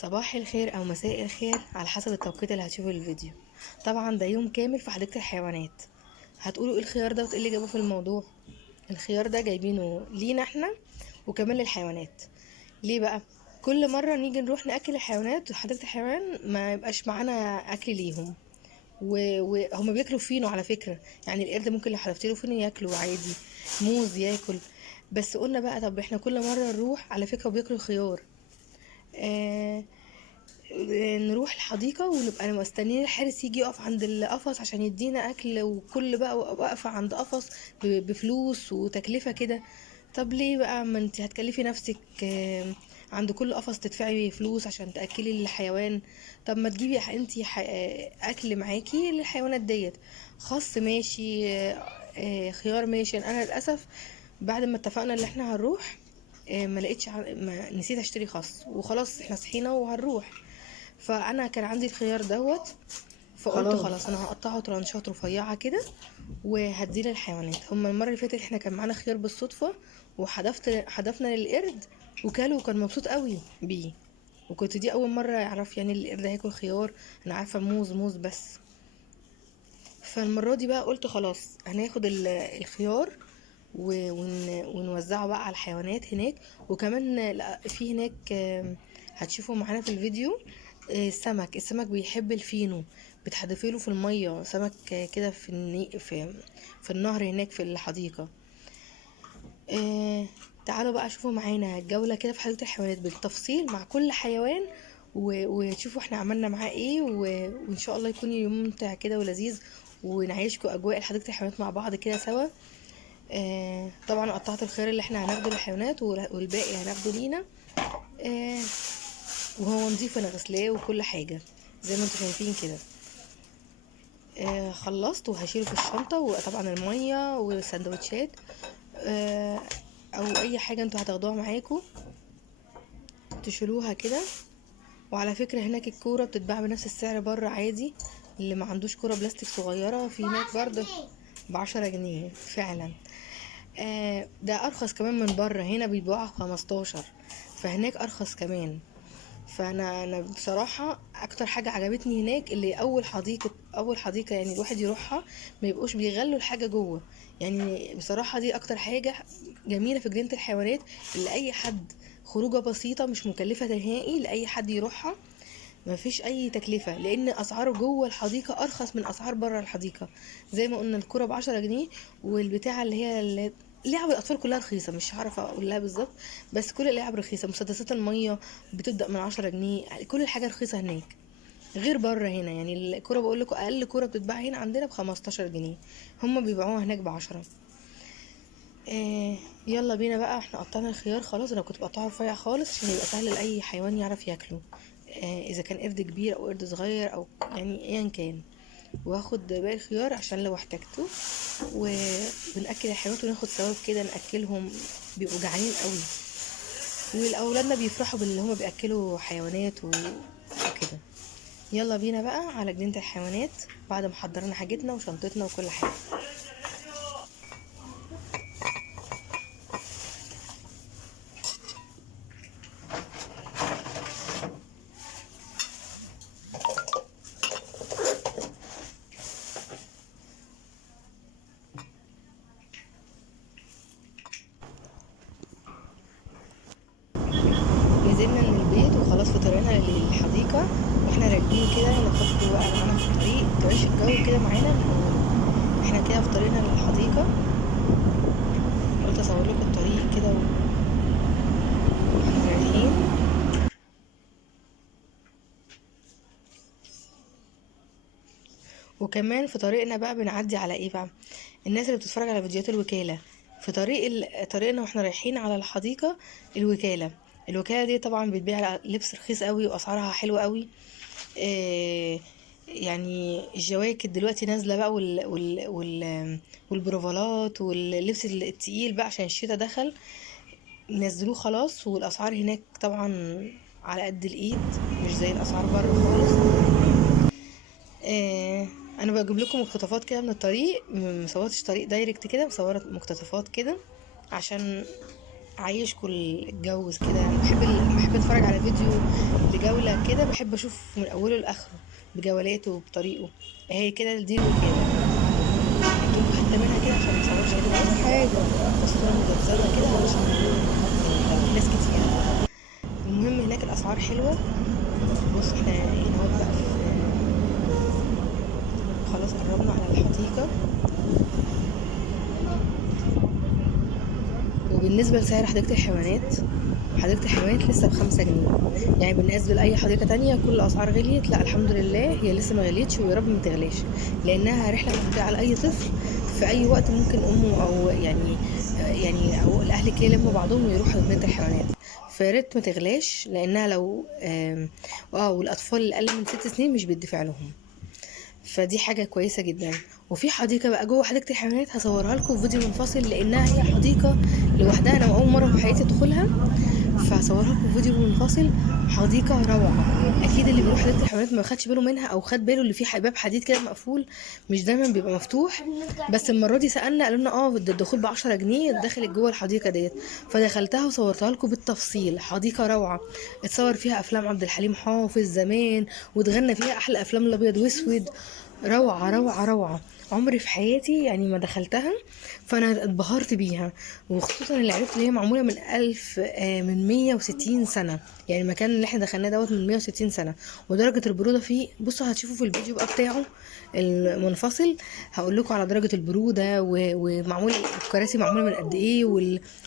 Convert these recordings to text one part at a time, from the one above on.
صباح الخير او مساء الخير على حسب التوقيت اللي هتشوفوا الفيديو. طبعا ده يوم كامل في حديقة الحيوانات. هتقولوا ايه الخيار ده وايه اللي جابه في الموضوع؟ الخيار ده جايبينه لينا احنا وكمان للحيوانات. ليه بقى؟ كل مرة نيجي نروح نأكل الحيوانات وحديقة الحيوان ما يبقاش معانا أكل ليهم، وهما بياكلوا فينو على فكرة. يعني القرد ممكن لو حلفتله فينو ياكله عادي، موز ياكل. بس قلنا بقى طب احنا كل مرة نروح على فكرة وبياكلوا خيار. آه، نروح الحديقة ونبقى مستنيين الحارس يجي يقف عند القفص عشان يدينا أكل، وكل بقى واقفة عند قفص بفلوس وتكلفة كده. طب ليه بقى؟ ما انت هتكلفي نفسك عند كل قفص تدفعي فلوس عشان تأكلي الحيوان. طب ما تجيبي انت أكل معاكي للحيوانات ديت. خس ماشي، خيار ماشي. انا للأسف بعد ما اتفقنا اللي احنا هنروح، ما لقيتش ما نسيت اشتري خس، وخلاص احنا صحينا وهنروح. فانا كان عندي الخيار دوت، فقلت خلاص خلاص. انا هقطعه ترانشات رفيعه كده وهديه للحيوانات. هما المره اللي فاتت احنا كان معانا خيار بالصدفه، حدفنا للقرد وكاله وكان مبسوط قوي بيه. وكنت دي اول مره يعرف يعني القرد هياكل خيار. انا عارفه موز موز بس. فالمرة دي بقى قلت خلاص هناخد الخيار ونوزعه بقى على الحيوانات هناك. وكمان في هناك هتشوفوا معانا في الفيديو. السمك بيحب الفينو. بتحدفيله في المية سمك كده في النهر هناك في الحديقة. آه، تعالوا بقى شوفوا معانا جولة كده في حديقة الحيوانات بالتفصيل مع كل حيوان، وتشوفوا احنا عملنا معاه ايه، وان شاء الله يكون يوم ممتع كده ولذيذ، ونعيشكوا اجواء حديقة الحيوانات مع بعض كده سوا. طبعا قطعت الخيار اللي احنا هناخده للحيوانات والباقي هناخده لينا. آه، وهو نضيف انا غسلاه وكل حاجة زي ما انتوا شايفين كده. خلصت وهشيله في الشنطة، وطبعا المية والسندوتشات، آه، او اي حاجة انتوا هتاخدوها معاكم تشيلوها كده. وعلى فكرة هناك الكورة بتتباع بنفس السعر بره عادي. اللي ما عندوش كورة بلاستيك صغيرة في هناك برضه ب10 جنيه فعلا. ده ارخص كمان من بره، هنا بيبيعوها ب15، فهناك ارخص كمان. فانا بصراحه اكتر حاجه عجبتني هناك اللي اول حديقه يعني الواحد يروحها ما يبقوش بيغلوا الحاجه جوه. يعني بصراحه دي اكتر حاجه جميله في جنينه الحيوانات، اللي اي حد خروجه بسيطه مش مكلفه نهائي لاي حد يروحها. ما فيش اي تكلفه، لان اسعاره جوه الحديقه ارخص من اسعار بره الحديقه. زي ما قلنا الكرة ب10 جنيه، والبتاعه اللي هي لعب الاطفال كلها رخيصه، مش هعرف اقول لها بالظبط. بس كل اللعب رخيصه، مسدسات الميه بتبدا من 10 جنيه، يعني كل الحاجه رخيصه هناك. غير بره هنا، يعني الكرة بقول لكم اقل كرة بتتباع هنا عندنا ب15 جنيه، هما بيبيعوها هناك ب10. يلا بينا بقى، احنا قطعنا الخيار خلاص. انا كنت بقطعه رفيع خالص عشان يبقى سهل لاي حيوان يعرف ياكله، اذا كان قرد كبير او قرد صغير او يعني ايا كان. واخد باقي الخيار عشان لو احتاجته، ونأكل الحيوانات وناخد ثواب كده نأكلهم. بيبقوا جعانين قوي، والاولادنا بيفرحوا باللي هما بيأكلوا حيوانات وكده. يلا بينا بقى على جنينة الحيوانات بعد ما حضرنا حاجتنا وشنطتنا وكل حاجة. نزلنا من البيت وخلاص في طريقنا للحديقة. واحنا راكبين كده ناخدكوا بقى معانا في الطريق تعيش الجو كده معانا. احنا كده في طريقنا للحديقة. قلت اصور لكم الطريق كده واحنا رايحين. وكمان في طريقنا بقى بنعدي على ايه بقى؟ الناس اللي بتتفرج على فيديوهات الوكالة. في طريقنا واحنا رايحين على الحديقة، الوكالة دي طبعا بتبيع لبس رخيص قوي واسعارها حلوة قوي. آه، يعني الجواكت دلوقتي نازلة بقى والبروفالات واللبس التقيل بقى عشان الشتا دخل، نزلوه خلاص. والاسعار هناك طبعا على قد الايد، مش زي الاسعار بره خالص. انا بجيب لكم مقتطفات كده من الطريق، مصورتش طريق دايركت كده، مصوره مقتطفات كده عشان عايش كل الجو كده. بحب اتفرج على فيديو لجولة كده، بحب اشوف من اوله لاخره بجولاته وبطريقه. هي كده دي وكده هجيبه حتى منها كده عشان مصورش كده اي حاجة، فصورة مجزرة كده علشان لو في ناس كتير. المهم هناك الاسعار حلوة. بص احنا هنا هو بقى خلاص قربنا على الحديقة. وبالنسبة لسعر حديقة الحيوانات، حديقة الحيوانات لسه ب5 جنيه. يعني بالنسبة لأي حديقة تانية كل الأسعار غليت، لا الحمد لله هي لسه ما غليتش، ويا رب ما تغليش، لأنها رحلة ممتعة على أي طفل. في أي وقت ممكن أمه أو يعني أو الأهل كده يلموا بعضهم ويروحوا جنينة الحيوانات. فياريت ما تغلاش، لأنها لو والأطفال اللي أقل من 6 سنين مش بيدفع لهم، فدي حاجة كويسة جدا. وفي حديقة بقى جوه حديقة الحيوانات هصورها لكم في فيديو منفصل، لأنها هي حديقة لوحدها، أنا أول مرة في حياتي أدخلها، فهصورها لكم في فيديو منفصل. حديقة روعة. أكيد اللي بيروح حديقة الحيوانات ما خدش باله منها، أو خد باله اللي فيه باب حديد كده مقفول، مش دايما بيبقى مفتوح. بس المرة دي سألنا قالوا لنا ده الدخول ب10 جنيه دخلت جوه الحديقة ديت. فدخلتها وصورتها لكم بالتفصيل. حديقة روعة، اتصور فيها أفلام عبد الحليم حافظ زمان، واتغنى فيها أحلى أفلام الأبيض وأسود. روعة روعة روعة. عمري في حياتي يعني ما دخلتها، فانا اتبهرت بيها. وخصوصا اللي عرفت اللي هي معموله من 160 سنه. يعني المكان اللي احنا دخلناه دوت من 160 سنه. ودرجه البروده فيه، بصوا هتشوفوا في الفيديو بقى بتاعه المنفصل، هقول لكم على درجه البروده ومعمول الكراسي معموله من قد ايه،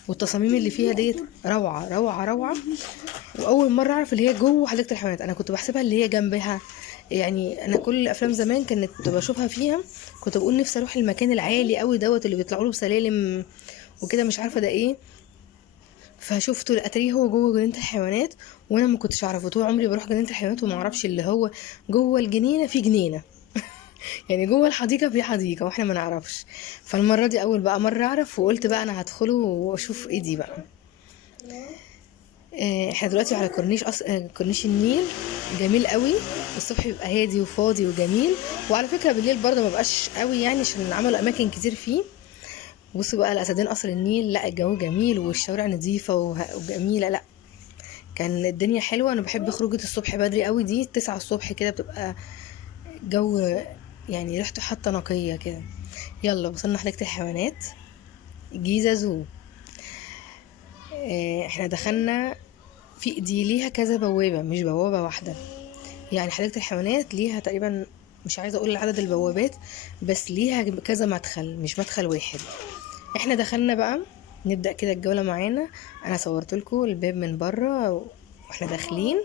والتصاميم اللي فيها ديت روعه روعه روعه. واول مره اعرف اللي هي جوه حديقه الحيوانات، انا كنت بحسبها اللي هي جنبها. يعني انا كل الافلام زمان كنت بشوفها فيها، كنت بقول نفسي اروح المكان العالي قوي دوت اللي بيطلعوا له بسلالم وكده، مش عارفه ده ايه. فشفته الاتاريه هو جوه جنينه الحيوانات، وانا ما كنتش اعرفه. طول عمري بروح جنينه الحيوانات وما اعرفش اللي هو جوه الجنينه في جنينه. يعني جوه الحديقه في حديقه واحنا ما نعرفش. فالمره دي اول بقى مره اعرف، وقلت بقى انا هدخله واشوف ايه دي بقى. احنا دلوقتي على كورنيش النيل. جميل قوي. الصبح بيبقى هادي وفاضي وجميل. وعلى فكره بالليل برضه ما بقاش قوي، يعني عشان عملوا اماكن كتير فيه. بصوا بقى الاسدين قصر النيل، لا الجو جميل والشوارع نظيفه وجميله. لا كان الدنيا حلوه. انا بحب خروجه الصبح بدري قوي دي 9 الصبح كده، بتبقى جو يعني ريحته حتى نقيه كده. يلا وصلنا حديقه الحيوانات جيزه زو. احنا دخلنا في دي ليها كذا بوابه، مش بوابه واحده. يعني حديقة الحيوانات ليها تقريبا، مش عايزة اقول عدد البوابات، بس ليها كذا مدخل مش مدخل واحد. احنا دخلنا بقى، نبدأ كده الجولة معانا. انا صورت لكم الباب من بره واحنا داخلين.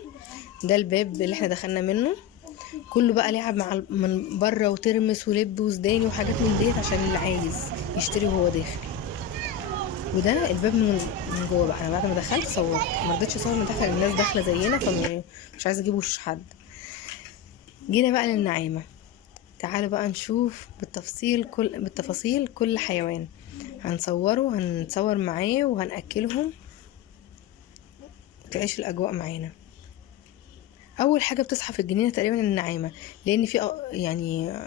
ده الباب اللي احنا دخلنا منه. كله بقى لعب من بره، وترمس ولب وسوداني وحاجات من ديت عشان اللي عايز يشتري وهو داخل. وده الباب من جوه بقى. انا بعد ما دخلت صورت، ما رضيتش اصور من تحت لان الناس داخله زينا، فمش عايزه اجيب وش حد. جينا بقى للنعامه. تعالوا بقى نشوف بالتفاصيل كل حيوان. هنصور معاه وهنأكلهم، تعيش الأجواء معانا. أول حاجة بتصحى في الجنينة تقريبا النعامة، لأن في يعني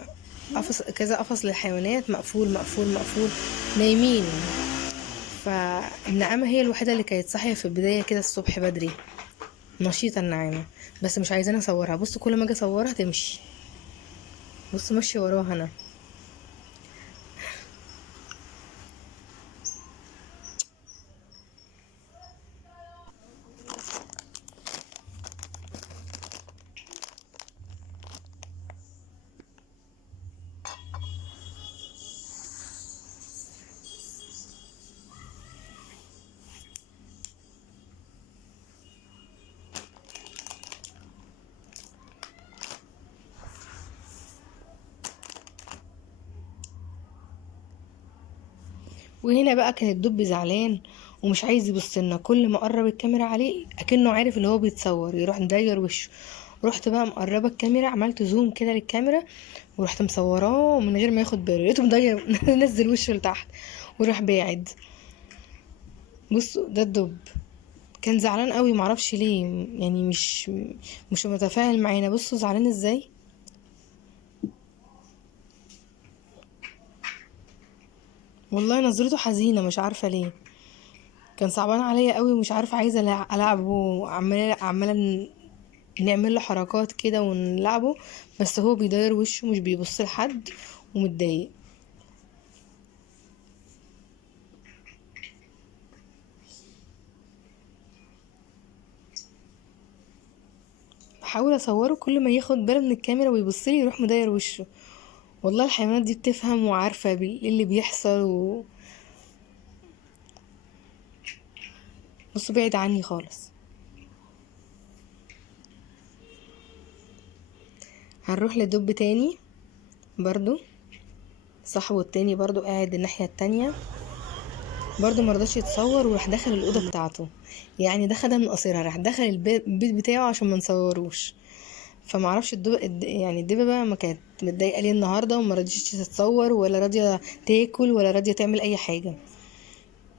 كذا قفص للحيوانات مقفول مقفول مقفول، نايمين. فالنعامة هي الوحيدة اللي كانت صاحية في البداية كده الصبح بدري، نشيطة النعامة. بس مش عايزاني اصورها. بصوا كل ما اجي اصورها تمشي. بصوا ماشية وراها انا. وهنا بقى كان الدب زعلان ومش عايز يبص لنا. كل ما قرب الكاميرا عليه اكنه عارف اللي هو بيتصور، يروح مدير وشه. رحت بقى مقربه الكاميرا، عملت زوم كده للكاميرا، ورحت مصوراه من غير ما ياخد باله. لقيته مدير نزل وشه لتحت وراح باعد. بصوا ده الدب كان زعلان قوي، معرفش ليه. يعني مش متفاعل معانا. بصوا زعلان ازاي. والله نظرته حزينه، مش عارفه ليه. كان صعبان عليا قوي ومش عارفه عايزه العبه، عماله نعمل له حركات كده ونلعبه، بس هو بيداير وشه مش بيبص لحد ومتضايق. بحاول اصوره، كل ما ياخد باله من الكاميرا ويبص لي يروح مداير وشه. والله الحيوانات دي بتفهم وعارفه ايه اللي بيحصل بص بعيد عني خالص. هنروح لدب تاني برضو، صاحبه التاني برضو قاعد الناحيه التانية، برضو مرضاش يتصور وراح دخل الاوضه بتاعته. يعني ده خدها من قصيرها، راح دخل البيت بتاعه عشان ما نصوروش. فمعرفش يعني الدببة بقى ما كانت متضايقه ليه النهارده وما رضيتش تتصور ولا راضيه تاكل ولا راضيه تعمل اي حاجه.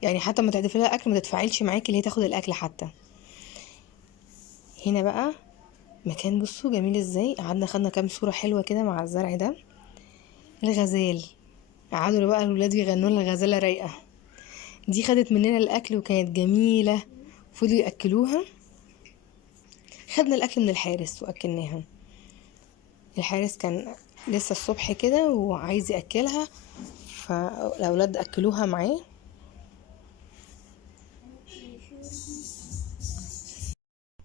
يعني حتى ما تحدفي لها اكل ما تتفاعلش معاكي اللي هي تاخد الاكل حتى. هنا بقى مكان بصوا جميل ازاي، قعدنا خدنا كام صوره حلوه كده مع الزرع ده. الغزال، قعدوا بقى الولاد يغنوا لها غزاله رايقه. دي خدت مننا الاكل وكانت جميله، فضلوا ياكلوها. خدنا الاكل من الحارس واكلناها. الحارس كان لسه الصبح كده وعايز ياكلها، فالاولاد اكلوها معاه.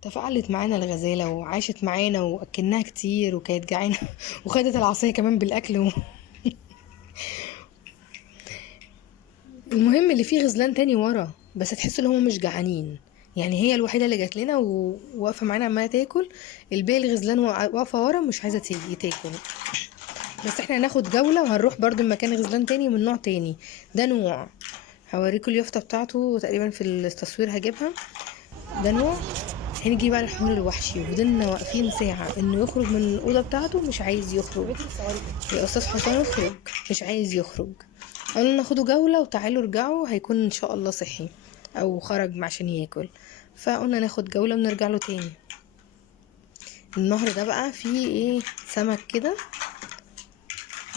تفاعلت معانا الغزاله وعاشت معانا واكلناها كتير وكانت جعانه وخدت العصايه كمان بالاكل المهم اللي فيه غزلان تاني ورا، بس تحس ان هم مش جعانين. يعني هي الوحيده اللي جات لنا وواقفه معانا عماله تاكل. الباقي الغزلان واقفه ورا مش عايزه تيجي تاكل. بس احنا هناخد جوله وهنروح برضو مكان غزلان تاني من نوع تاني. ده نوع هوريكم اليافطه بتاعته تقريبا في التصوير هجيبها. ده نوع. هنيجي بقى للحمار الوحشي، وفضلنا واقفين ساعة انه يخرج من الأوضة بتاعته، مش عايز يخرج. يا أستاذ حسام اخرج، مش عايز يخرج. قالوا لنا خدوا جولة وتعالوا ارجعوا هيكون ان شاء الله صحي او خرج عشان ياكل. فقلنا ناخد جولة ونرجع له تاني. النهر ده بقى فيه ايه، سمك كده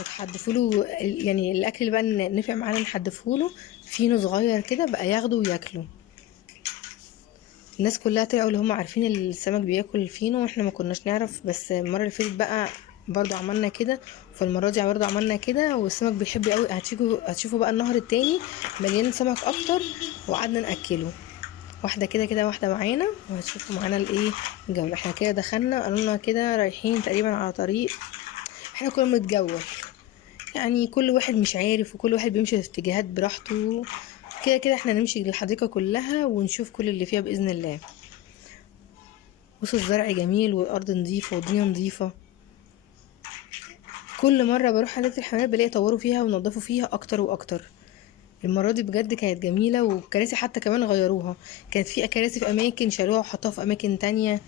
وتحدفوله، يعني الاكل اللي بقى نفع معانا نحدفوله فينو صغير كده بقى ياخده وياكله. الناس كلها طلعوا اللي هم عارفين السمك بياكل الفينو واحنا ما كناش نعرف، بس المره اللي فاتت بقى برضو عملنا كده. فالمره دي برضو عملنا كده والسمك بيحب قوي. هتشوفوا بقى النهر التاني مليان سمك اكتر وقعدنا ناكله واحده كده كده واحده معانا. وهتشوفوا معانا الايه الجوله. احنا كده دخلنا، قالوا لنا كده رايحين تقريبا على طريق. احنا كنا بنتجول، يعني كل واحد مش عارف وكل واحد بيمشي في اتجاهات براحته. كده كده احنا نمشي للحديقه كلها ونشوف كل اللي فيها باذن الله. بصوا الزرع جميل والارض نظيفه والدنيا نظيفه. كل مره بروح حديقه الحيوانات بلاقي يطوروا فيها ونضفوا فيها اكتر واكتر. المره دي بجد كانت جميله، والكراسي حتى كمان غيروها. كانت في كراسي في اماكن شالوها وحطوها في اماكن تانية.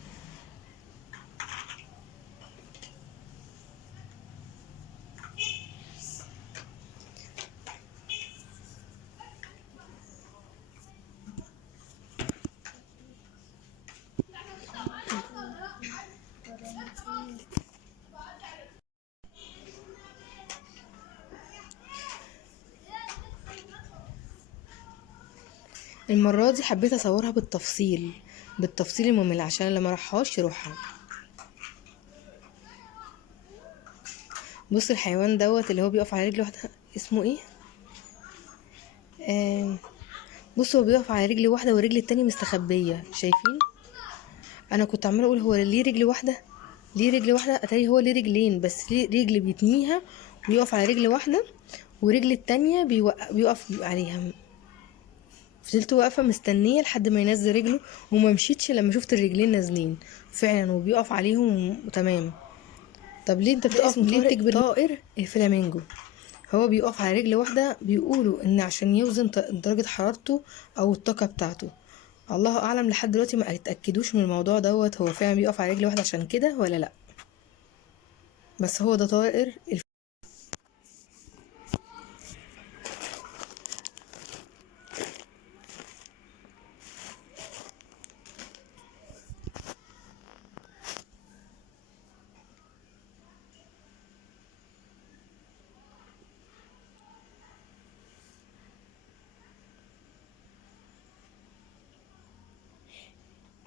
المره دي حبيت اصورها بالتفصيل، بالتفصيل الممل عشان اللي ما راحهاش يروحها. بص الحيوان دوت اللي هو بيقف على رجل واحده اسمه ايه؟ آه بص هو بيقف على رجل واحده والرجل التانية مستخبيه، شايفين؟ انا كنت عماله اقول هو ليه رجل واحده، ليه رجل واحده؟ اتاري هو ليه رجلين بس، ليه رجل بيتنيها ويقف على رجل واحده ورجل التانية بيقف عليها. فضلت واقفه مستنيه لحد ما ينزل رجله وما مشيتش لما شفت الرجلين نازلين فعلا وبيقف عليهم تمام. طب ليه انت بتقف؟ ليه بتجبر طائر الفلامينجو؟ هو بيقف على رجل واحده، بيقولوا ان عشان يوزن درجه حرارته او الطاقه بتاعته. الله اعلم، لحد دلوقتي ما اتاكدوش من الموضوع دوت هو فعلا بيقف على رجل واحده عشان كده ولا لا. بس هو ده طائر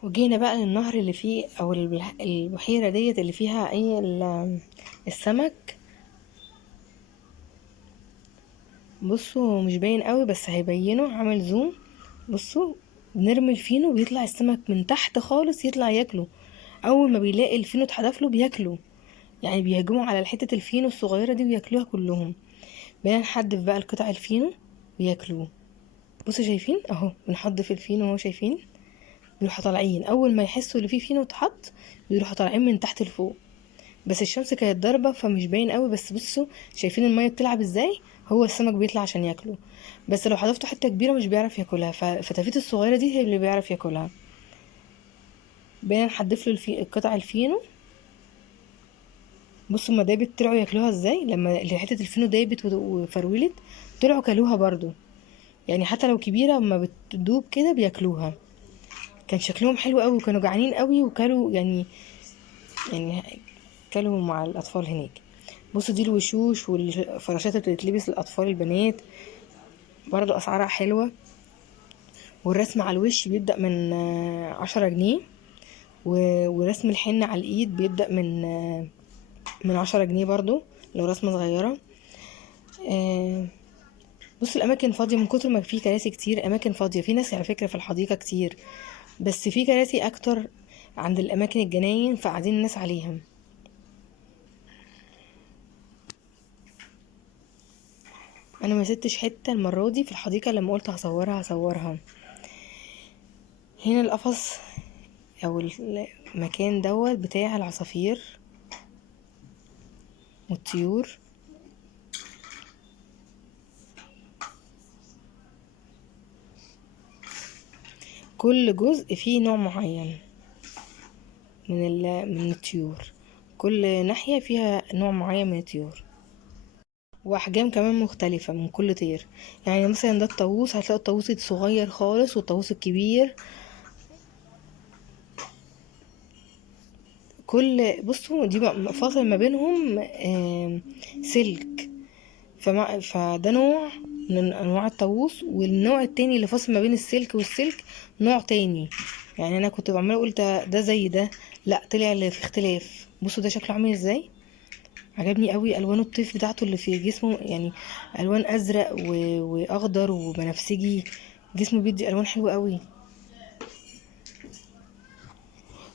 وجينا بقى للنهر اللي فيه او البحيرة ديت اللي فيها ايه السمك. بصوا مش باين قوي بس هيبينه، عامل زوم. بصوا بنرمي الفينو بيطلع السمك من تحت خالص يطلع ياكله. اول ما بيلاقي الفينو اتحدف له بياكله، يعني بيهجموا على حتة الفينو الصغيرة دي وياكلوها كلهم. بقينا نحدف بقى القطع الفينو وياكلوه. بصوا شايفين اهو بنحضف الفينو اهو، شايفين بيروحوا طالعين اول ما يحسوا ان في فينو اتحط، بيروحوا طالعين من تحت لفوق. بس الشمس كانت ضاربه فمش باين قوي، بس بصوا شايفين الميه بتلعب ازاي. هو السمك بيطلع عشان ياكله، بس لو حذفته حته كبيره مش بيعرف ياكلها، فالفتافيت الصغيره دي هي اللي بيعرف ياكلها. بقينا نحدف له قطع الفينو. بصوا ما دابت طلعوا ياكلوها ازاي، لما حته الفينو دابت وفرولت طلعوا كلوها برضو. يعني حتى لو كبيره اما بتدوب كده بياكلوها. كان شكلهم حلو قوي وكانوا جعانين قوي وكلوا يعني كلوا مع الاطفال هناك. بصوا دي الوشوش والفراشات اللي بتتلبس للاطفال البنات، برضو اسعارها حلوة. والرسم على الوش بيبدأ من 10 جنيه، ورسم الحنة على الايد بيبدأ من 10 جنيه برضو لو رسمة صغيرة. آه، بص الاماكن فاضية من كتر ما في كراسي كتير، اماكن فاضية، في ناس على فكرة في الحديقة كتير، بس في كراسي اكتر عند الاماكن الجناين فقاعدين الناس عليها. انا ما سبتش حته المره دي في الحديقه، لما قلت هصورها. هنا القفص او المكان دوت بتاع العصافير والطيور. كل جزء فيه نوع معين من الطيور، كل ناحيه فيها نوع معين من الطيور، واحجام كمان مختلفه من كل طير. يعني مثلا ده الطاووس، هتلاقي الطاووس الصغير خالص والطاووس الكبير. بصوا دي بقى فاصل ما بينهم سلك. فده نوع من انواع الطاووس، والنوع التاني اللي فاصل ما بين السلك والسلك نوع تاني. يعني انا كنت بعمله قلت ده زي ده، لا طلع اللي في اختلاف. بصوا ده شكله عامل ازاي، عجبني قوي الوانه الطيف بتاعته اللي في جسمه، يعني الوان ازرق واخضر وبنفسجي. جسمه بيدي الوان حلوه قوي.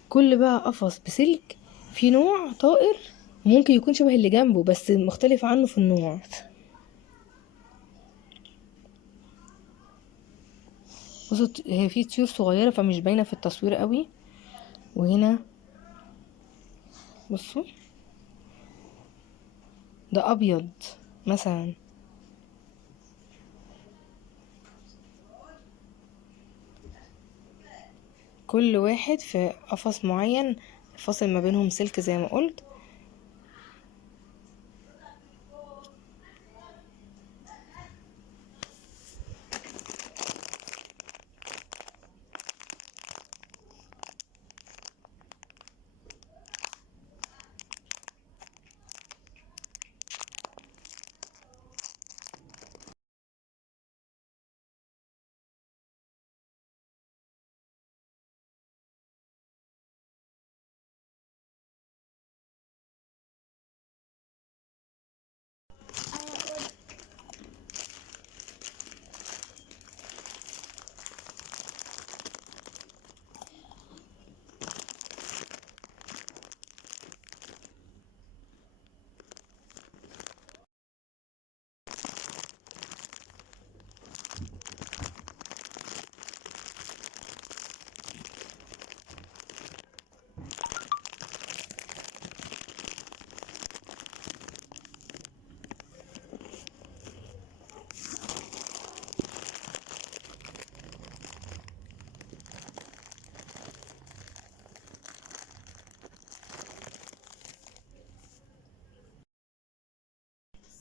كل بقى قفص بسلك في نوع طائر، وممكن يكون شبه اللي جنبه بس مختلف عنه في النوع. بصوا هي في طيور صغيرة فمش باينة في التصوير قوي. وهنا بصوا ده ابيض مثلا. كل واحد في قفص معين فاصل ما بينهم سلك زي ما قلت.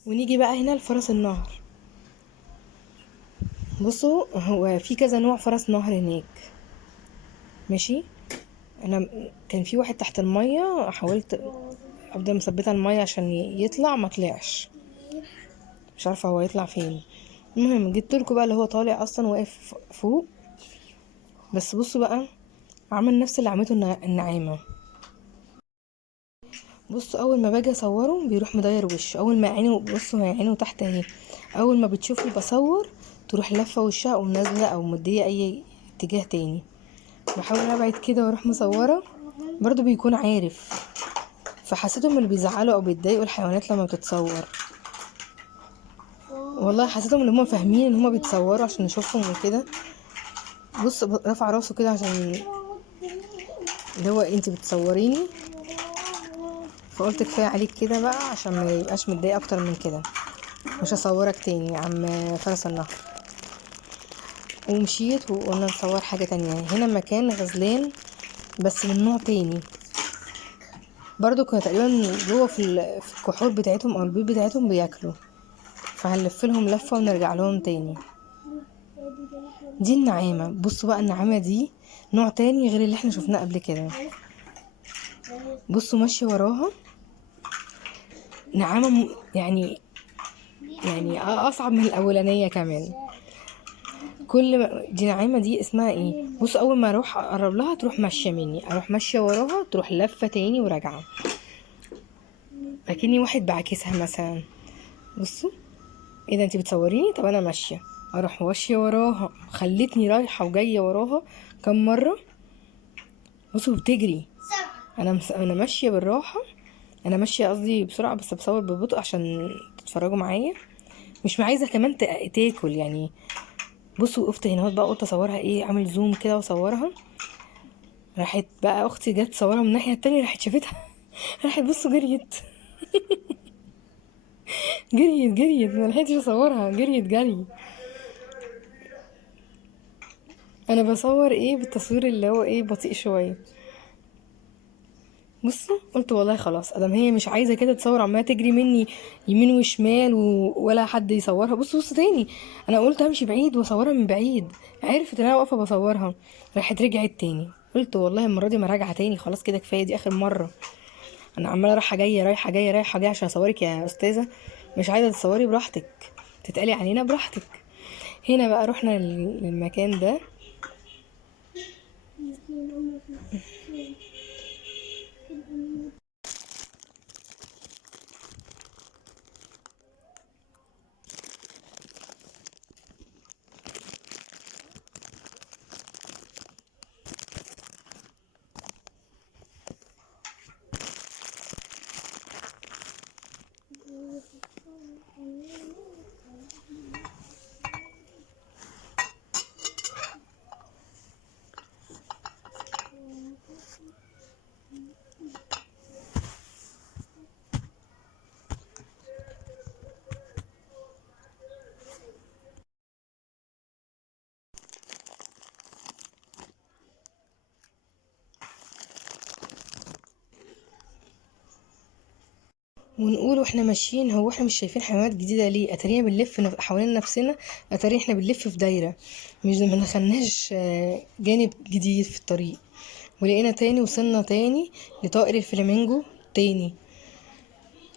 ونيجي بقى هنا لفرس النهر. بصوا هو في كذا نوع فرس نهر هناك. ماشي، انا كان في واحد تحت المية حاولت افضل مثبته المية عشان يطلع، ما طلعش، مش عارفه هو يطلع فين. المهم جبت لكم بقى اللي هو طالع اصلا واقف فوق. بس بصوا بقى عمل نفس اللي عملته النعامة. بصوا اول ما باجي اصوره بيروح مداير وشه، اول ما عينه، بصوا هي عينه تحت اهي، اول ما بتشوفني بصور تروح لفه وشها او نازله او مديه اي اتجاه تاني. بحاول ابعد كده واروح مصوره، برضو بيكون عارف. فحسيتهم اللي بيزعلوا او بيتضايقوا الحيوانات لما بتتصور. والله حسيتهم ان هم فاهمين ان هم بيتصوروا عشان نشوفهم وكده. بص رفع راسه كده عشان اللي هو انت بتصوريني، فقلت كفايه عليك كده بقى عشان ما يبقاش متضايق اكتر من كده. مش هصورك تاني يا عم فرس النهر. ومشيت وقلنا نصور حاجة تانية. هنا مكان غزلان بس من نوع تاني برضو، كانوا تقريبا جوه في الكحول بتاعتهم او البيوت بتاعتهم بياكلوا، فهنلف لهم لفة ونرجع لهم تاني. دي النعامة. بصوا بقى النعامة دي نوع تاني غير اللي احنا شفناه قبل كده. بصوا ماشية وراها نعامة يعني اصعب من الاولانية كمان. دي نعيمة دي اسمها ايه؟ بص اول ما اروح اقرب لها تروح ماشيه مني، اروح ماشيه وراها تروح لفه تاني وراجعه، اكني واحد بعكسها مثلا. بصوا ايه ده، انتي بتصوريني؟ طب انا ماشيه، اروح ماشيه وراها، خلتني رايحه وجايه وراها كم مره. بصوا بتجري، انا ماشيه بالراحه، انا ماشيه قصدي بسرعه بس بصور ببطء عشان تتفرجوا معايا. مش عايزه كمان تاكل يعني. بصوا وقفت هنا بقى قلت اصورها ايه، اعمل زوم كده واصورها. راحت بقى اختي جت تصورها من الناحيه التانية، راحت شافتها راحت بصوا جريت جريت ما لحقتش اصورها، جريت جري. انا بصور ايه بالتصوير اللي هو ايه بطيء شويه. بصوا قلت والله خلاص ادام هي مش عايزه كده تصور، عماله تجري مني يمين وشمال ولا حد يصورها. بص تاني، انا قلت امشي بعيد واصورها من بعيد، عرفت ان انا واقفه بصورها، راحت رجعت تاني. قلت والله المره دي ما راجعه تاني، خلاص كده كفايه، دي اخر مره. انا عماله رايحه جايه رايحه جايه رايحه جايه عشان اصورك يا استاذه، مش عايزه تصوري براحتك، تتقلي علينا براحتك. هنا بقى رحنا للمكان ده. ونقول واحنا ماشيين، هو احنا مش شايفين حيوانات جديده ليه؟ اتارينا بنلف حوالين نفسنا، اتاري احنا بنلف في دايره، مش ما دخلناش جانب جديد في الطريق. ولقينا تاني، وصلنا تاني لطائر الفلامينجو تاني.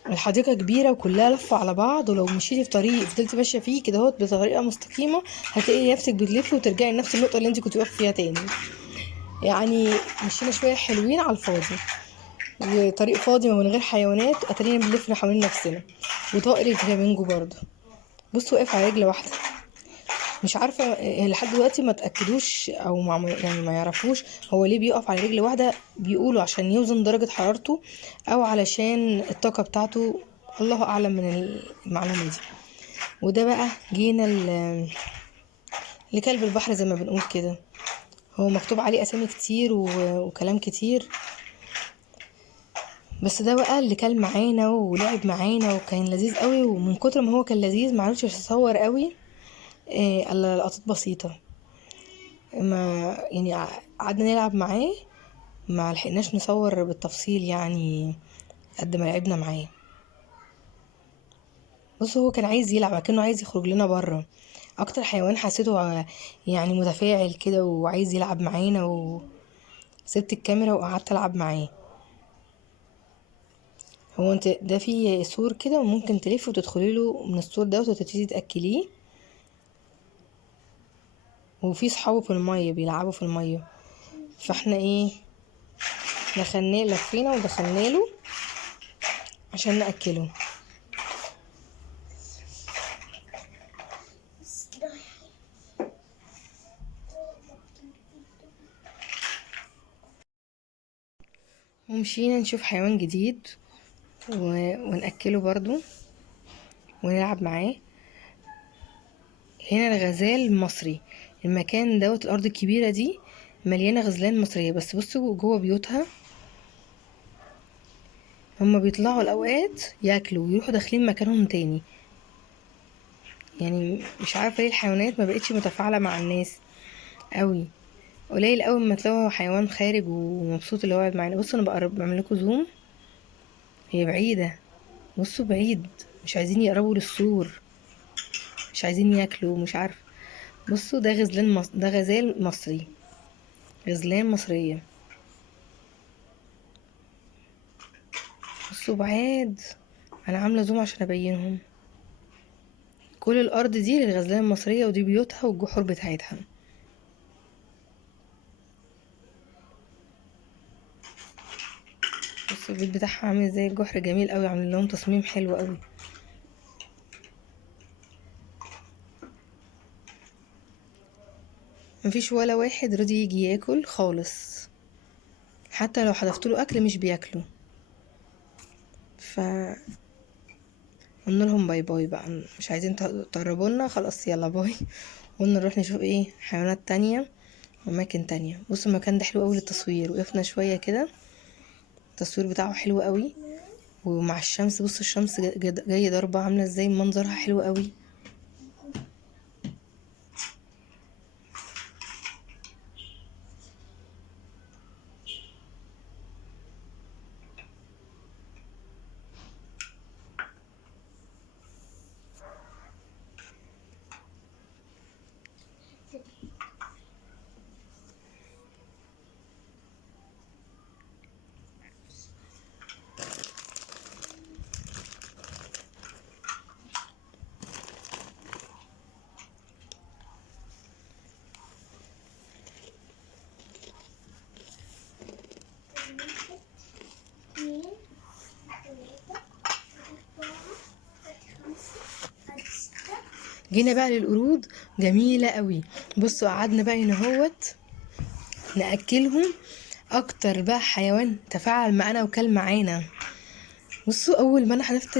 الحديقه كبيره وكلها لفه على بعض، ولو مشيتي في طريق فضلتي ماشيه فيه كده اهوت بطريقه مستقيمه هتلاقي نفسك بتلفي وترجعي لنفس النقطه اللي انت كنت واقفه فيها تاني. يعني مشينا شويه حلوين على الفاضي، وطريق فاضي من غير حيوانات، اتارينا بنلف حوالين نفسنا. وطائر الفلامينجو برضه بص واقف على رجل واحده. مش عارفه لحد دلوقتي ما تاكدوش او يعني ما يعرفوش هو ليه بيقف على رجل واحده. بيقولوا عشان يوزن درجه حرارته او علشان الطاقه بتاعته، الله اعلم من المعلومه دي. وده بقى جينا لكلب البحر زي ما بنقول كده. هو مكتوب عليه اسامي كتير وكلام كتير، بس ده بقى اللي كان معانا ولعب معانا وكان لذيذ قوي. ومن كتر ما هو كان لذيذ معرفتش اصور قوي الا لقطات بسيطه. ما يعني قعدنا نلعب معاه، ما لحقناش نصور بالتفصيل يعني قد ما لعبنا معاه. بص هو كان عايز يلعب كأنه عايز يخرج لنا بره. اكتر حيوان حسيته يعني متفاعل كده وعايز يلعب معانا. وسبت الكاميرا وقعدت العب معاه. هو انت ده فيه سور كده وممكن تلف وتدخلي له من السور ده وتبتدي تاكليه. وفي صحابه في الميه بيلعبوا في الميه. فاحنا ايه، دخلناه، لفينا ودخلنا له عشان ناكله. ومشينا نشوف حيوان جديد ونأكله برضو ونلعب معاه. هنا الغزال المصري، المكان دوت، الارض الكبيرة دي مليانة غزلان مصرية. بس بصوا جوه بيوتها، هما بيطلعوا الاوقات ياكلوا ويروحوا داخلين مكانهم تاني. يعني مش عارفة ليه الحيوانات ما بقتش متفاعلة مع الناس قوي. قليل قوي ما تلاقوا حيوان خارج ومبسوط اللي هو قاعد معانا. بصوا انا بقرب، بعمل لكم زوم، هي بعيدة، بصوا بعيد، مش عايزين يقربوا للسور، مش عايزين ياكلوا، مش عارفه. بصوا ده ده غزال مصري، غزلان مصرية. بصوا بعاد، انا عاملة زوم عشان ابينهم. كل الارض دي للغزلان المصرية، ودي بيوتها والجحور بتاعتها. بصوا البيت بتاعها عامل ازاي، الجحر جميل قوي، عامل لهم تصميم حلو قوي. مفيش ولا واحد راضي يجي ياكل خالص، حتى لو حذفت له اكل مش بياكلوا. ف قلنا لهم باي باي بقى، مش عايزين تقربوا لنا، خلاص يلا باي. قلنا نروح نشوف ايه حيوانات تانية واماكن تانية. بصوا المكان ده حلو قوي للتصوير، وقفنا شوية كده، التصوير بتاعه حلو قوي. ومع الشمس، بصوا الشمس جاية ضربة، عاملة ازاي، منظرها حلو قوي. جينا بقى للقرود، جميلة قوي. بصوا قعدنا بقى هنا هوت نأكلهم. اكتر بقى حيوان تفاعل معانا وكل معانا. بصوا اول ما انا حذفت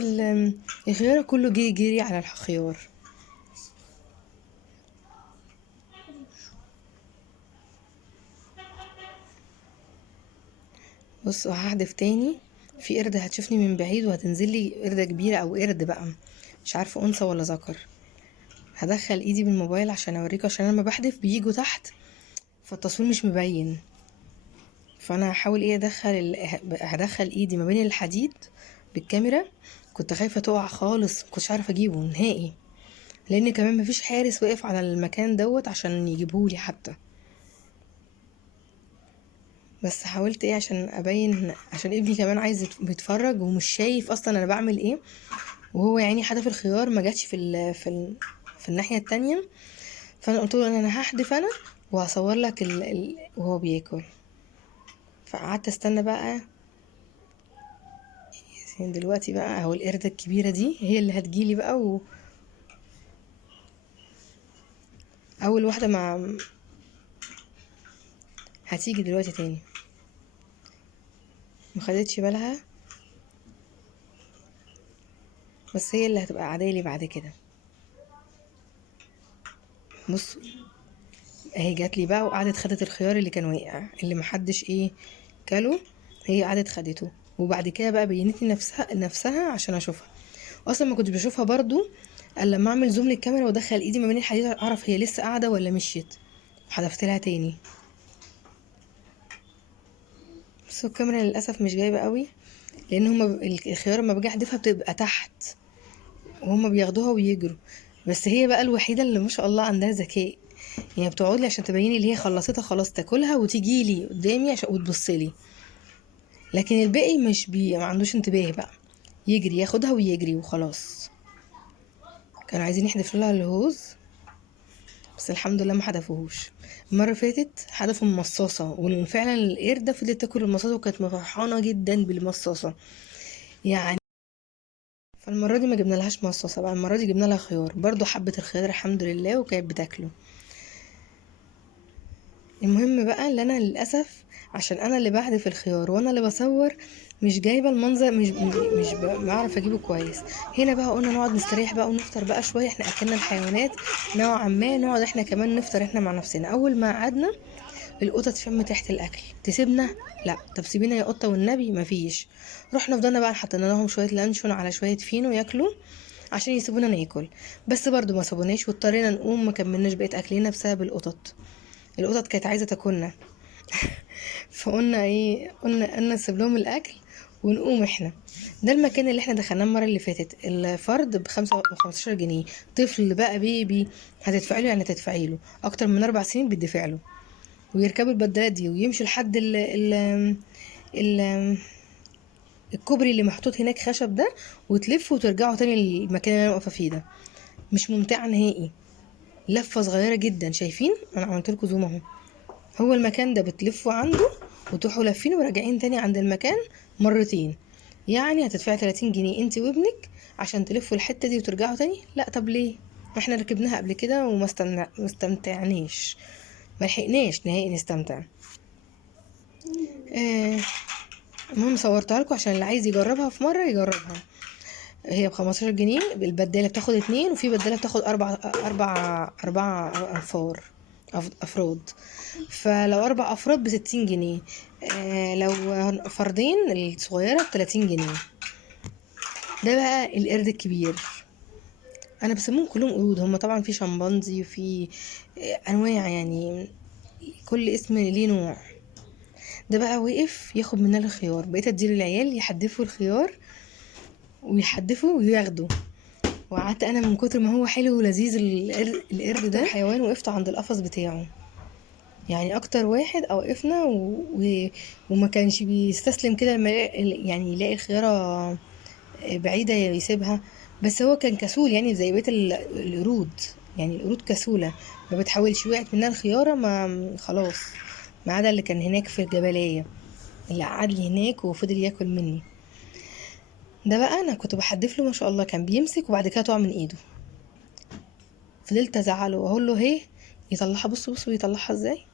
الخيارة كله جري على الخيار. بصوا هحذف تاني، في قرد هتشوفني من بعيد وهتنزل لي قردة كبيرة او قرد بقى، مش عارفة انثى ولا ذكر. هدخل ايدي بالموبايل عشان اوريكم، عشان انا لما بحذف بيجوا تحت فالتصوير مش مبين. فانا هحاول ايه هدخل ايدي ما بين الحديد بالكاميرا. كنت خايفة تقع خالص، مكنتش عارفة اجيبه نهائي، لان كمان مفيش حارس واقف على المكان دوت عشان يجيبهولي حتى. بس حاولت ايه عشان ابين، عشان ابني كمان عايز بيتفرج ومش شايف اصلا انا بعمل ايه. وهو يعني حدف الخيار ما جاتش في الناحيه التانية. فانا قلت له انا هحدف انا وهصور لك وهو بياكل. فقعدت استنى بقى. يعني دلوقتي بقى اهو القردة الكبيرة دي هي اللي هتجيلي بقى اول واحدة هتيجي دلوقتي تاني، مخدتش بالها، بس هي اللي هتبقى عدالي بعد كده. بصوا اهي جات لي بقى وقعدت خدت الخيار اللي كان واقع، اللي محدش ايه كله، هي قعدت خدته. وبعد كده بقى بينتني نفسها عشان اشوفها. اصلا ما كنتش بشوفها برضو الا لما اعمل زوم للكاميرا وادخل ايدي ما بين الحديد اعرف هي لسه قاعده ولا مشيت. حذفت لها تاني. بس الكاميرا للاسف مش جايبه قوي، لان هما الخيار لما باجي احذفها بتبقى تحت وهما بياخدوها ويجروا. بس هي بقى الوحيده اللي ما شاء الله عندها ذكاء، يعني بتقعد لي عشان تبين لي اللي هي خلصتها خلاص تاكلها وتيجي لي قدامي عشان وتبص لي. لكن الباقي مش ما عندوش انتباه بقى، يجري ياخدها ويجري وخلاص. كانوا عايزين يحذفوا لها الهوز، بس بس الحمد لله ما حدفوهوش. المره اللي فاتت حدفوا المصاصه، وفعلا القرده فضلت تاكل المصاصه وكانت فرحانه جدا بالمصاصه يعني. فالمره دي ما جبنا لهاش مصاصه بقى، المره دي جبنا لها خيار برضو، حبه الخيار الحمد لله وكانت بتاكله. المهم بقى اللي انا للاسف عشان انا اللي بحذف الخيار وانا اللي بصور، مش جايبه المنظر، بعرف اجيبه كويس. هنا بقى قلنا نقعد نستريح بقى ونفطر بقى شويه، احنا اكلنا الحيوانات نوعا ما، نقعد احنا كمان نفطر احنا مع نفسنا. اول ما قعدنا القطط شمت ريحه الاكل تسيبنا، لا طب سيبينا يا قطه والنبي مفيش. رحنا فضلنا بقى حطينا لهم شويه لانشون على شويه فينو ياكلوا عشان يسيبونا ناكل، بس برضو ما سابوناش واضطرينا نقوم ما كملناش بقيت اكلنا بسبب القطط. القطط كانت عايزه تاكلنا فقلنا ايه، قلنا نسيب لهم الاكل ونقوم احنا. ده المكان اللي احنا دخلناه المره اللي فاتت، الفرد ب15 جنيه. طفل بقى بيبي هتدفعي له، يعني هتدفعي له اكتر من 4 سنين بيدفع له، ويركبوا البدلات دي ويمشوا لحد ال الكوبري اللي محطوط هناك خشب ده، وتلفوا وترجعوا تاني للمكان اللي انا واقفه فيه ده. مش ممتعه نهائي، لفه صغيره جدا. شايفين انا عملت لكم زوم اهو، هو المكان ده بتلفوا عنده وتروحوا لافين وراجعين تاني عند المكان مرتين. يعني هتدفعي 30 جنيه انت وابنك عشان تلفوا الحته دي وترجعوا تاني؟ لا طب ليه؟ ما احنا ركبناها قبل كده ما استمتعناش، ما لحقناش نهائي نستمتع. آه، المهم صورتها لكم عشان اللي عايز يجربها في مره يجربها. هي ب15 جنيه، البدالة بتاخد 2، وفي بدالة بتاخد أربع أفراد. فلو 4 أفراد ب60 جنيه، لو فردين الصغيرة ب30 جنيه. ده بقى القرد الكبير، أنا بسموهم كلهم قرود، هما طبعا في شمبانزي وفي أنواع يعني، كل اسم ليه نوع. ده بقى وقف ياخد مننا الخيار، بقيت اديله العيال يحدفوا الخيار ويحدفوا وياخدوا. وقعدت انا من كتر ما هو حلو ولذيذ القرد ده حيوان، وقفت عند القفص بتاعه يعني اكتر واحد اوقفنا وما كانش بيستسلم كده لما يعني يلاقي الخيارة بعيدة يسيبها. بس هو كان كسول يعني زي بقية القرود، يعني القرود كسولة ما بتحاولش. وقعت منها الخيارة ما خلاص، ما عدا اللي كان هناك في الجبلية اللي قعد لي هناك وفضل ياكل مني. ده بقى انا كنت بحدف له ما شاء الله كان بيمسك وبعد كده تقع من ايده. فضلت ازعله واقول له هي يطلعها، بصوا يطلعها ازاي،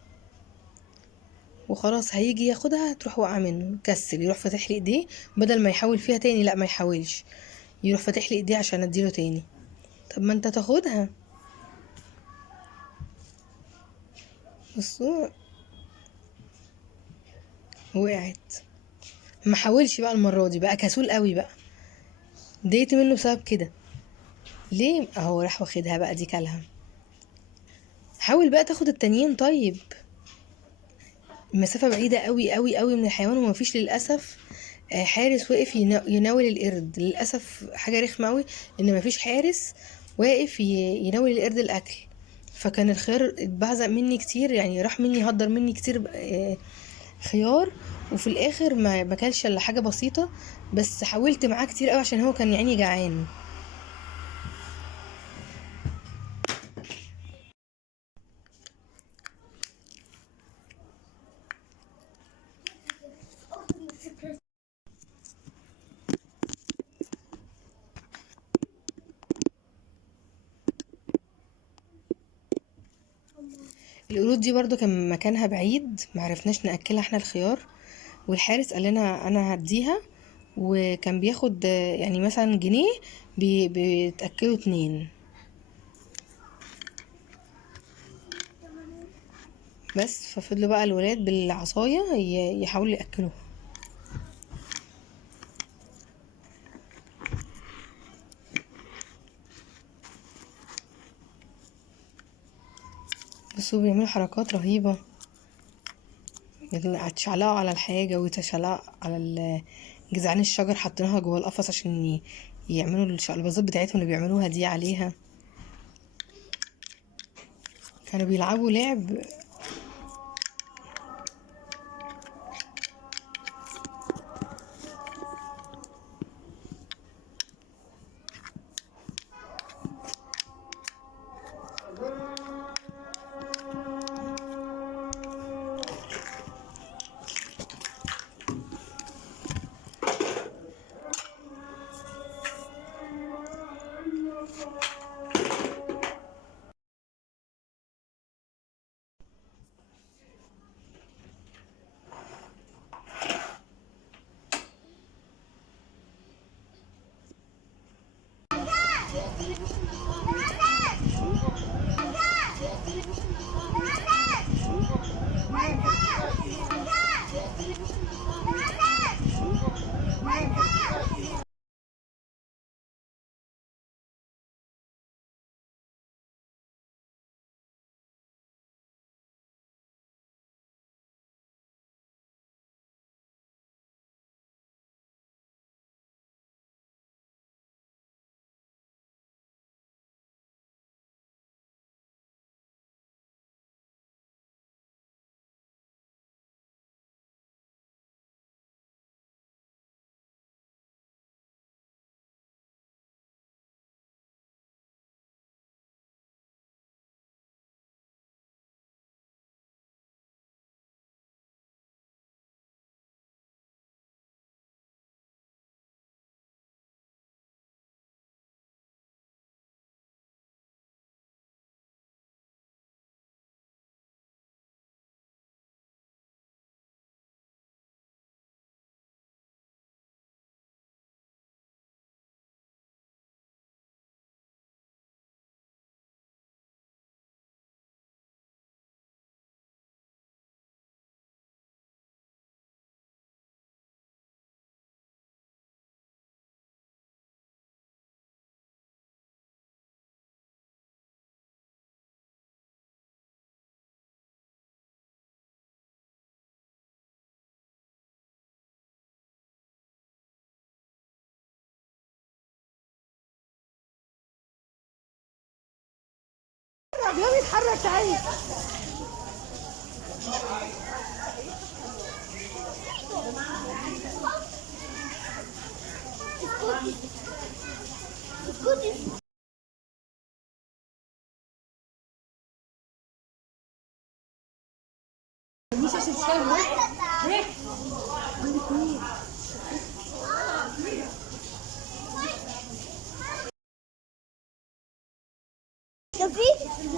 وخلاص هيجي ياخدها تروح واقعه منه، كسل يروح فاتح لي ايديه بدل ما يحاول فيها تاني، لا ما يحاولش، يروح فاتح لي ايديه عشان اديله تاني. طب ما انت تاخدها. بصوا وقعت، ما حاولش بقى المره دي، بقى كسول قوي بقى، ضايقت منه بسبب كده. ليه اهو راح واخدها بقى دي كلها. حاول بقى تاخد التانيين طيب، المسافة بعيدة قوي قوي قوي من الحيوان ومفيش للأسف حارس واقف يناول القرد. للأسف حاجة رخمة قوي ان مفيش حارس واقف يناول القرد الأكل. فكان الخيار اتبعزق مني كتير، يعني راح مني هدر مني كتير خيار، وفي الاخر ما كلش الا حاجة بسيطة. بس حاولت معاه كتير قوي عشان هو كان يعني جعان. القرود دي برضو كان مكانها بعيد، معرفناش نأكلها احنا الخيار، والحارس قال لنا انا هديها، وكان بياخد يعني مثلا جنيه بتأكله 2 بس. ففضلوا بقى الولاد بالعصاية يحاولوا يأكلوه. بصوا بيعملوا حركات رهيبة، يتشعلقوا على الحاجة ويتشعلقوا على جذعان الشجر، حاطينها جوه القفص عشان يعملوا الشقلباظات بتاعتهم اللي بيعملوها دي عليها. كانوا بيلعبوا لعب. ده بيتحرك تعالي. مش عشان تشتغل ليه؟ عندك مين؟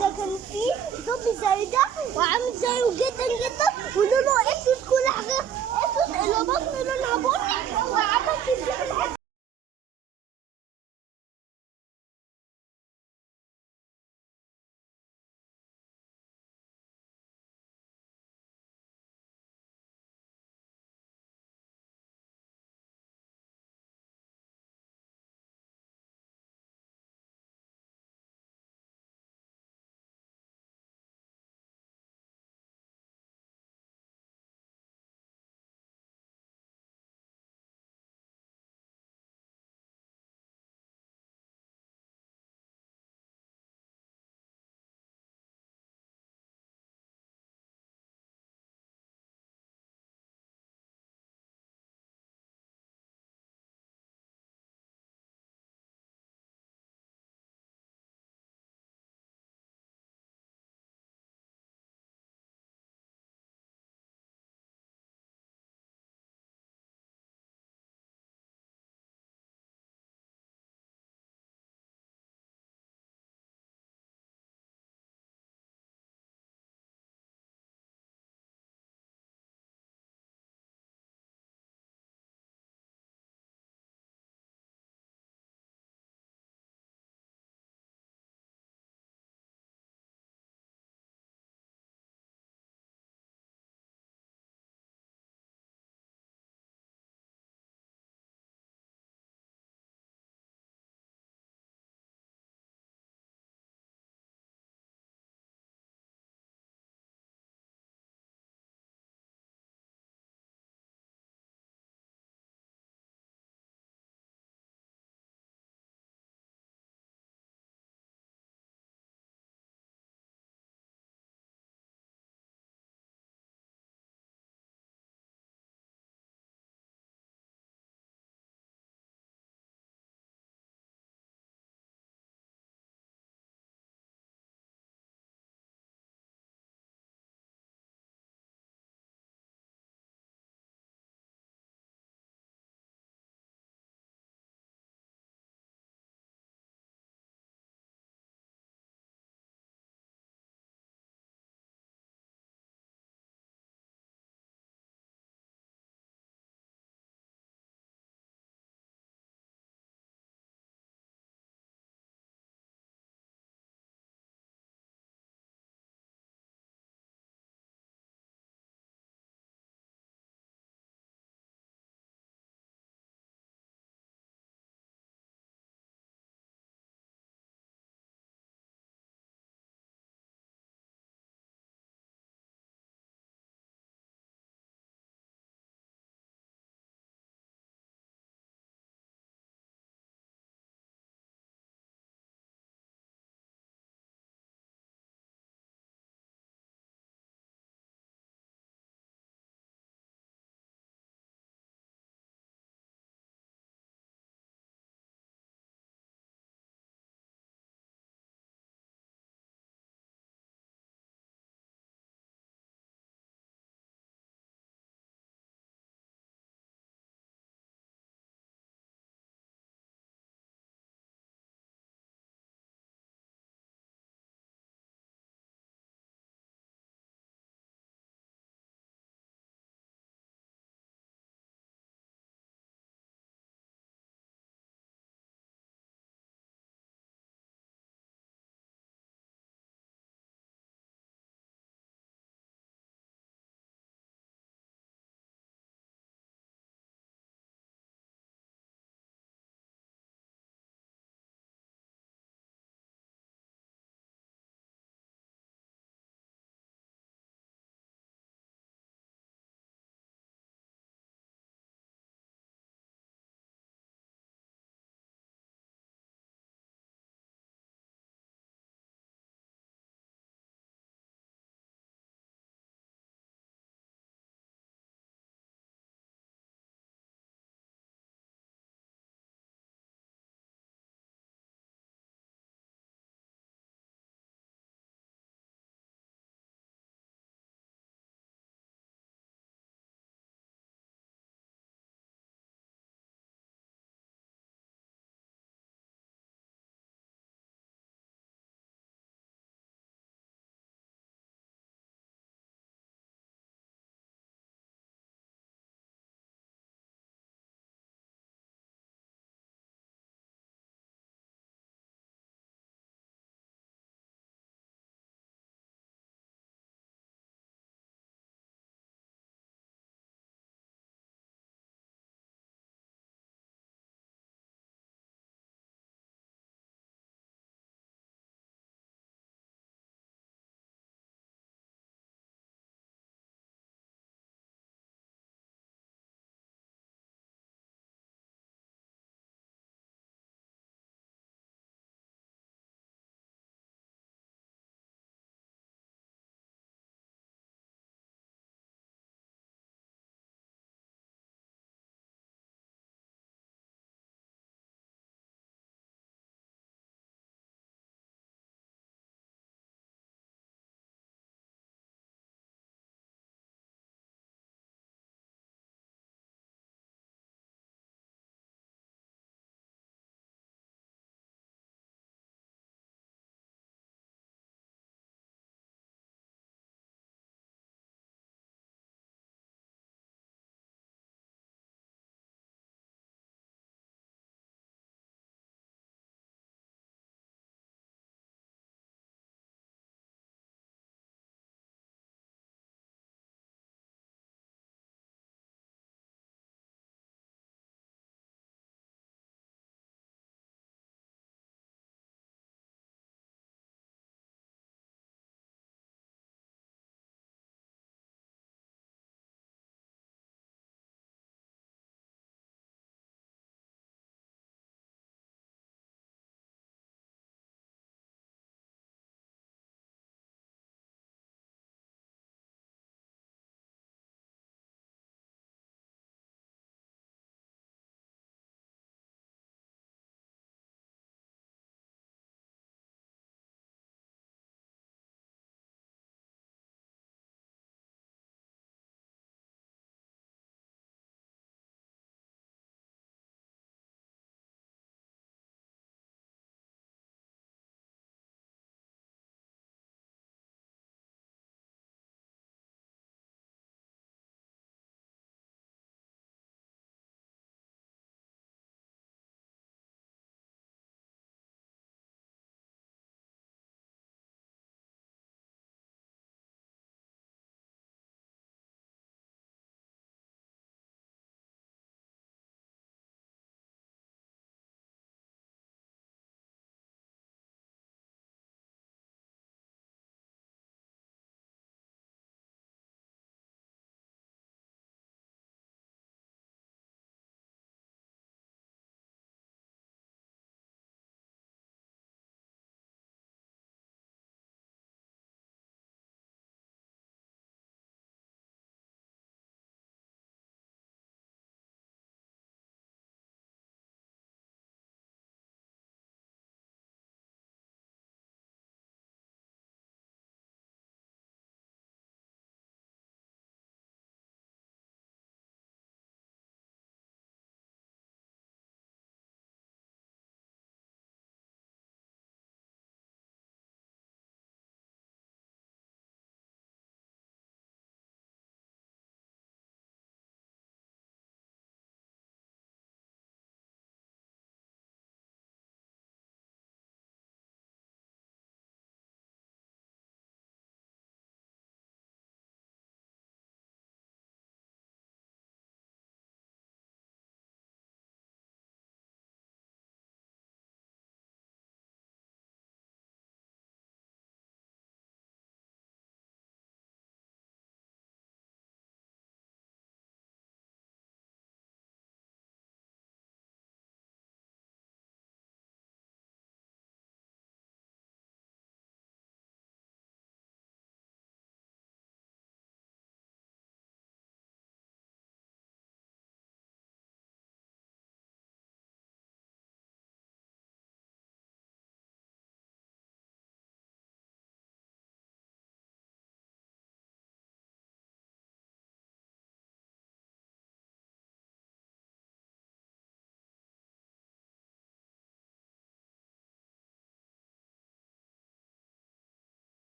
ده كان في ظبي زي ده وعامل زيه جدا جدا ولونه اسود كل حاجه اسود الا بطن لونها بني وعمل في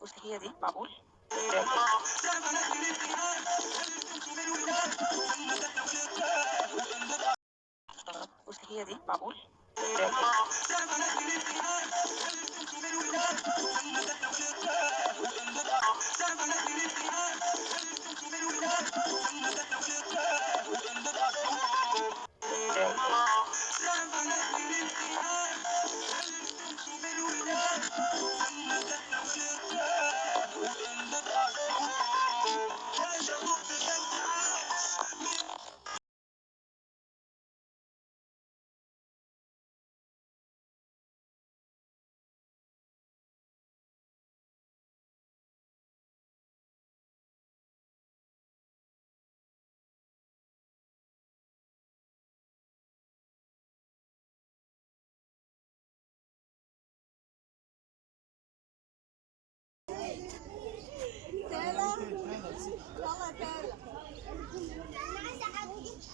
بص هي دي معقول. بص هي دي معقول.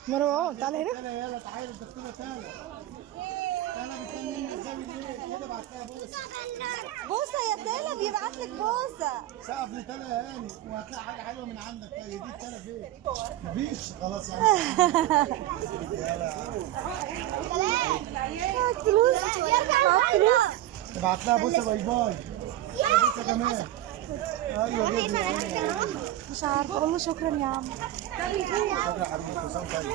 مروان تعالى هنا. تعالى يلا تعالى الدكتوره تعالى. تعالى بتكلم منك زي ايه كده بعتها بوسه. بوسه يا تالا بيبعت لك بوسه. سقف لتالا يا هاني وهتلاقي حاجه حلوه من عندك. هي دي تالا فين؟ مفيش خلاص يا عم. يلا معاك فلوس؟ معاك فلوس؟ ابعت لها بوسه باي باي. بوسه كمان. ايوه جدا. مش عارفه اقول له شكرا يا عم. شكرا يا حبيبي حسام طيب.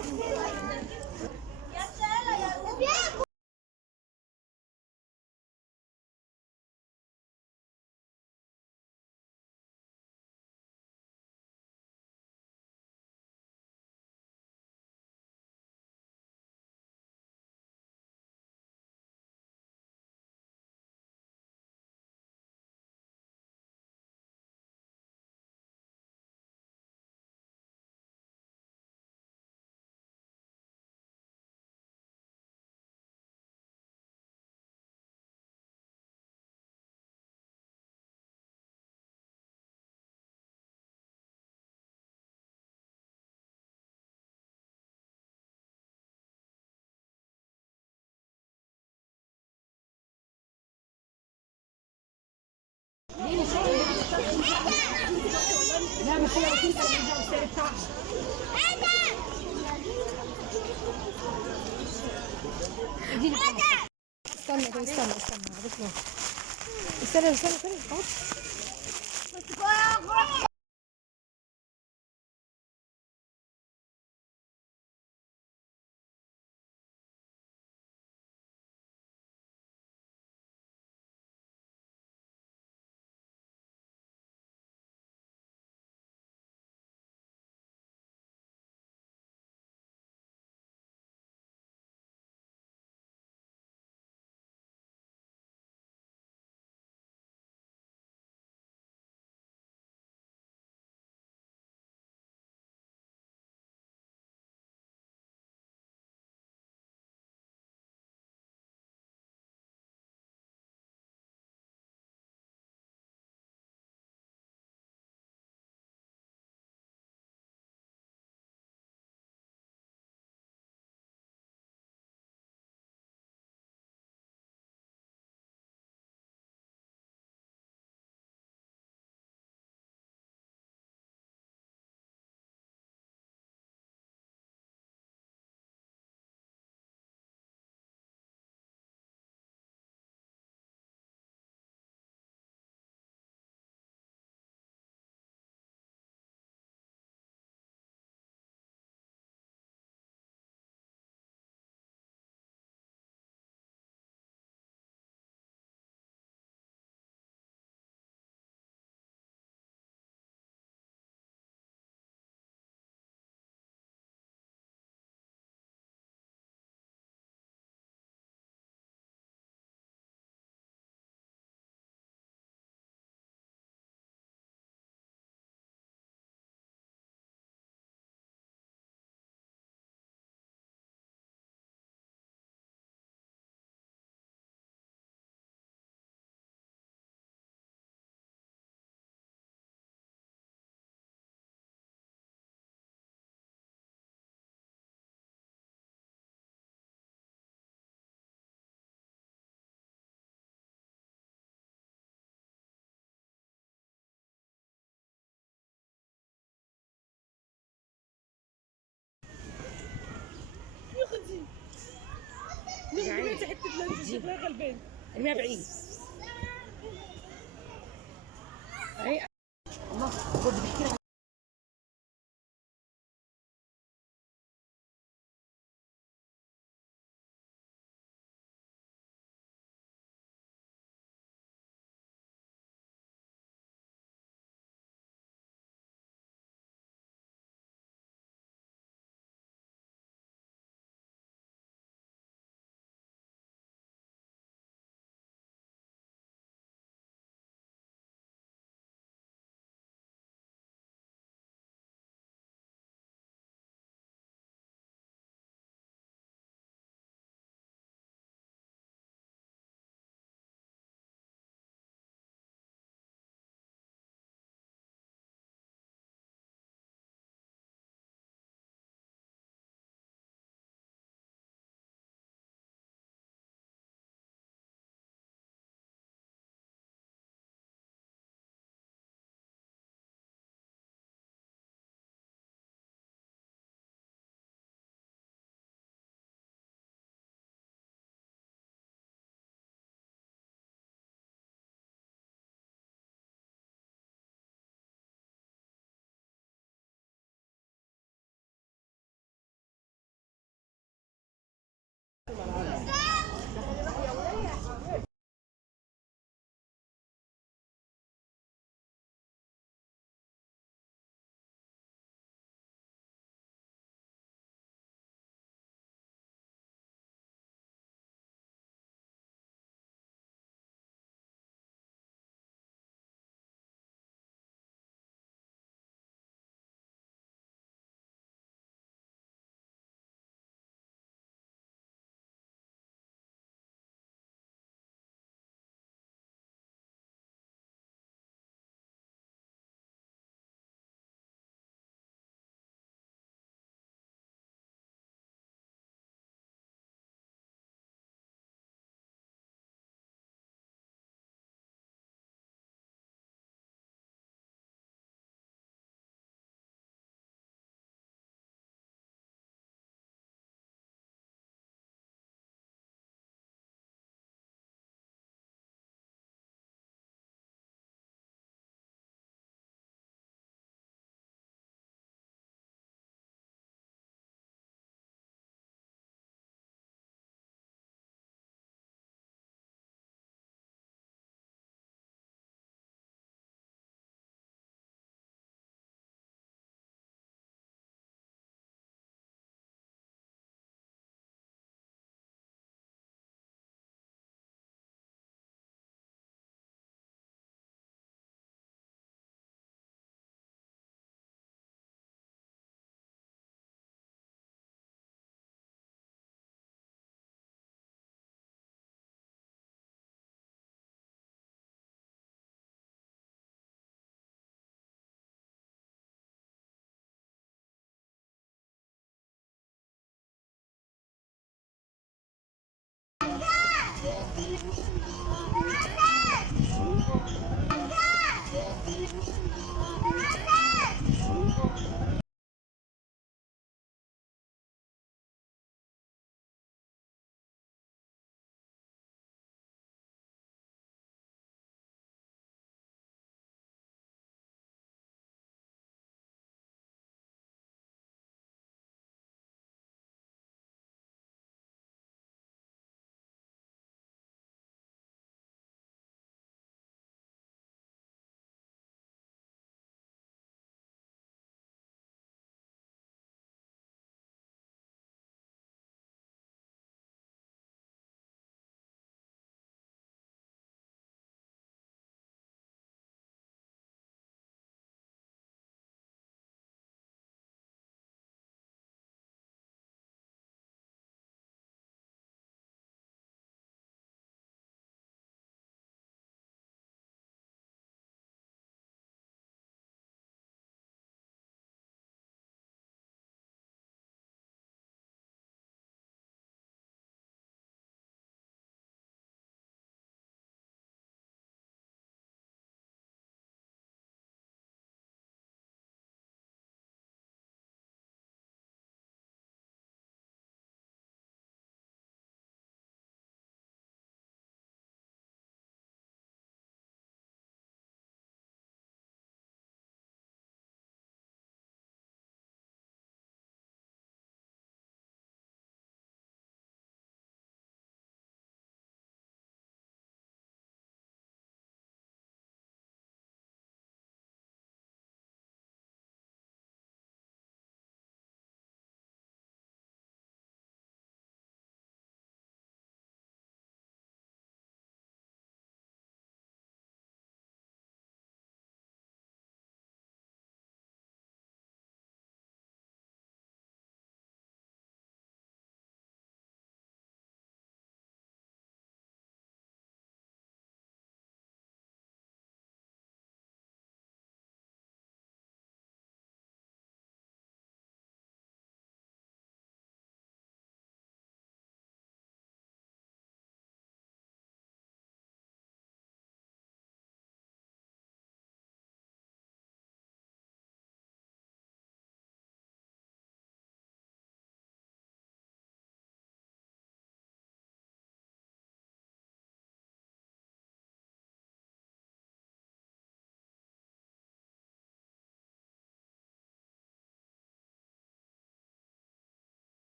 استنى كده، استنى استنى استنى اهو. حته لانش شكلها غلبان، ارميها بعيد اهي. الله خد بيحكي لك.